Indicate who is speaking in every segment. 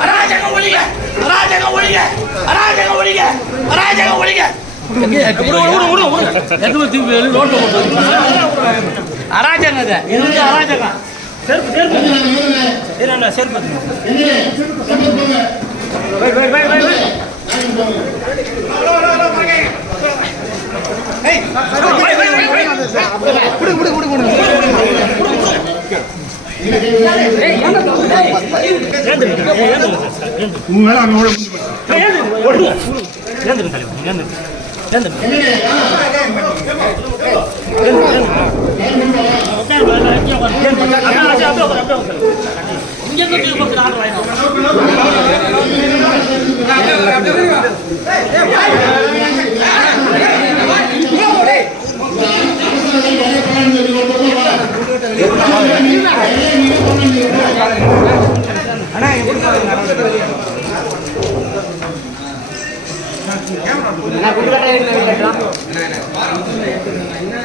Speaker 1: அராஜகம் ஒழிக அராஜகம் ஒழிக. அராஜகம் ஒழிக. அராஜகம் அராஜகம் இது அராஜகம். செருப்பு செருப்பு செருப்பு வை, வை, ஓடுங்க. தலைவர். என்ன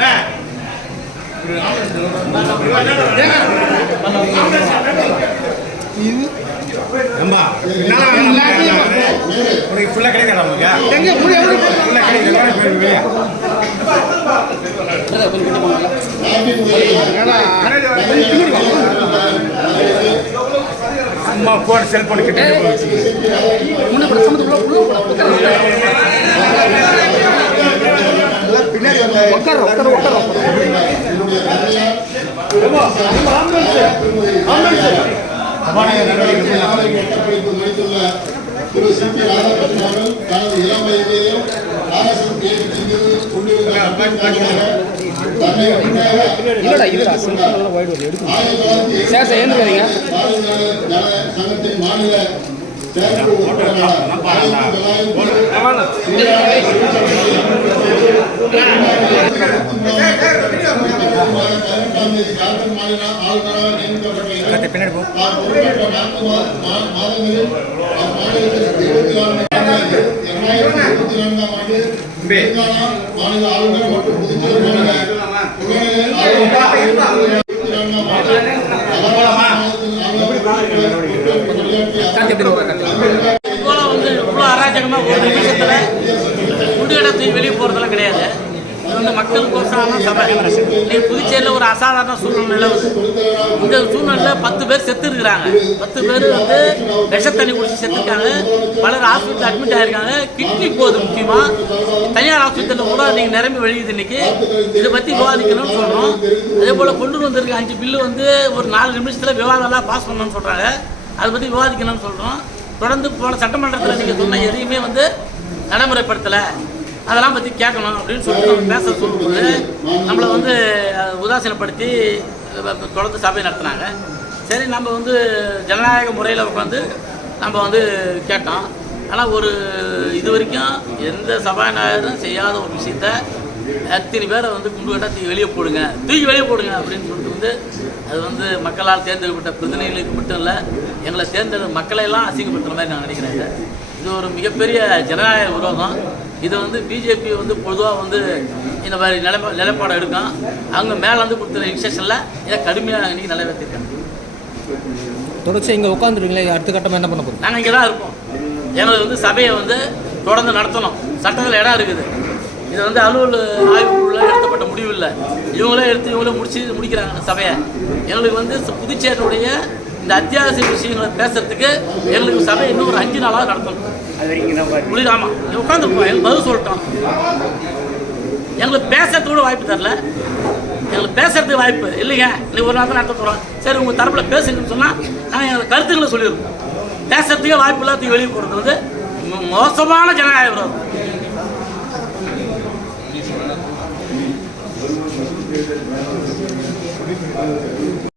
Speaker 1: வா.
Speaker 2: அம்மா உனக்கு ஃபுல்லாக கிடைக்காதா உங்களுக்கு ஃபுல்லாக கிடைக்கல சும்மா ஃபோன் செல்போன் கிட்ட
Speaker 3: திரு சி பி ராதாகிருஷ்ணன் அவர்கள் தனது இளம் வயதிலேயும் கொண்டிருந்த. ஆயிரத்தி தொள்ளாயிரத்தி மாநில செயற்குழு உறுப்பினரானார். ஆயிரத்தி தொள்ளாயிரத்தி பதினெட்டாம் தேதி ஜார்க்கண்ட் மாநில ஆளுநராக நியமிக்கப்பட்ட இவர்
Speaker 2: பின்னாடி போ
Speaker 3: தான் பொறுப்பேற்ற நான்கு மா- மா- மாதங்களில் அம்மாநிலத்தில் இருபத்தி நான்கு ஆண்டு, இரண்டாயிரத்தி இருபத்தி நான்காம் ஆண்டு தெலுங்கானா மாநில ஆளுநர் மற்றும் புதுச்சேரி மாநில துணைநிலை ஆளுநர்
Speaker 1: இதுபோல் வந்து இவ்வளோ அராஜகமாக ஒரு நிமிஷத்தில் குண்டு தூக்கி வெளியே போகிறதெல்லாம் கிடையாது. இது வந்து மக்களுக்கோசரான சபை. நீ புதுச்சேரியில் ஒரு அசாதாரண சூழ்நிலை நிலவுது. இந்த சூழ்நிலையில் பத்து பேர் செத்து இருக்கிறாங்க. பத்து பேர் வந்து விஷத்தண்ணி குடிச்சு செத்துருக்காங்க. பலர் ஹாஸ்பிட்டல் அட்மிட் ஆகிருக்காங்க கிட்னி போகுது முக்கியமாக தனியார் ஹாஸ்பிட்டலில் கூட நீங்கள் நிரம்பி வழியுது இன்னைக்கு. இதை பற்றி விவாதிக்கணும்னு சொல்கிறோம் அதே போல் கொண்டு வந்திருக்க அஞ்சு பில்லு வந்து ஒரு நாலு நிமிஷத்தில் விவாதம்லாம் பாஸ் பண்ணணும்னு சொல்கிறாங்க அதை பற்றி விவாதிக்கணும்னு சொல்கிறோம் தொடர்ந்து போன சட்டமன்றத்தில் நீங்கள் சொன்ன எதையுமே வந்து நடைமுறைப்படுத்தலை. அதெல்லாம் பற்றி கேட்கணும் அப்படின்னு சொல்லிட்டு பேச சொல்லும்போது நம்மளை வந்து உதாசீனப்படுத்தி தொடர்ந்து சபை நடத்துனாங்க. சரி நம்ம வந்து ஜனநாயக முறையில் உட்காந்து நம்ம வந்து கேட்டோம். ஆனால் ஒரு இது வரைக்கும் எந்த சபாநாயகரும் செய்யாத ஒரு விஷயத்த அத்தனை பேரை வந்து குண்டு கட்டா தூக்கி வெளியே போடுங்க தூக்கி வெளியே போடுங்க அப்படின்னு சொல்லிட்டு வந்து அது வந்து மக்களால் தேர்ந்தெடுக்கப்பட்ட பிரதிநிதிகளுக்கு மட்டும் இல்லை எங்களை தேர்ந்தெடு மக்களை எல்லாம் அசிங்கப்படுத்துற மாதிரி நான் நினைக்கிறேன் இதை. ஒரு மிகப்பெரிய ஜனநாயக விரோதம். இதை வந்து பிஜேபி வந்து பொதுவாக வந்து இந்த மாதிரி நிலைப்பா நிலைப்பாடு எடுக்கும். அவங்க மேலே வந்து கொடுத்துற இன்ஸ்ட்ரக்ஷனில் இதை கடுமையாக இன்னைக்கு நிறைவேற்றிருக்காங்க.
Speaker 4: தொடர்ச்சி இங்கே உட்காந்துருக்கீங்களே அடுத்த கட்டமாக என்ன பண்ண போகிறோம்
Speaker 1: நாங்கள் இங்கே தான் இருப்போம் எங்களுக்கு வந்து சபையை வந்து தொடர்ந்து நடத்தணும். சட்டத்தில் இடம் இருக்குது. இது வந்து அலுவல் ஆய்வுக்குள்ள எடுத்தப்பட்ட முடிவு இல்லை. இவங்களே எடுத்து இவங்களே முடிச்சு முடிக்கிறாங்க சபையை. எங்களுக்கு வந்து புதுச்சேரியுடைய இந்த அத்தியாவசிய விஷயங்களை பேசுறதுக்கு எங்களுக்கு சபை இன்னும் ஒரு அஞ்சு நாளாக நடத்தணும். புரியுது? ஆமாம் உட்காந்துருப்போம் எங்களுக்கு பதில் சொல்லிட்டோம். எங்களுக்கு பேசுறதுக்கு கூட வாய்ப்பு தரல. எங்களுக்கு பேசுறதுக்கு வாய்ப்பு இல்லைங்க. நீ ஒரு நாள் தான் நடத்த போகிறோம் சரி உங்கள் தரப்பில் பேசுங்கன்னு சொன்னால் நாங்கள் எங்கள் கருத்துக்களை சொல்லியிருக்கோம் பேசுறதுக்கே வாய்ப்பு இல்லாத வெளியே போகிறது வந்து மோசமான ஜனநாயக விரோதம்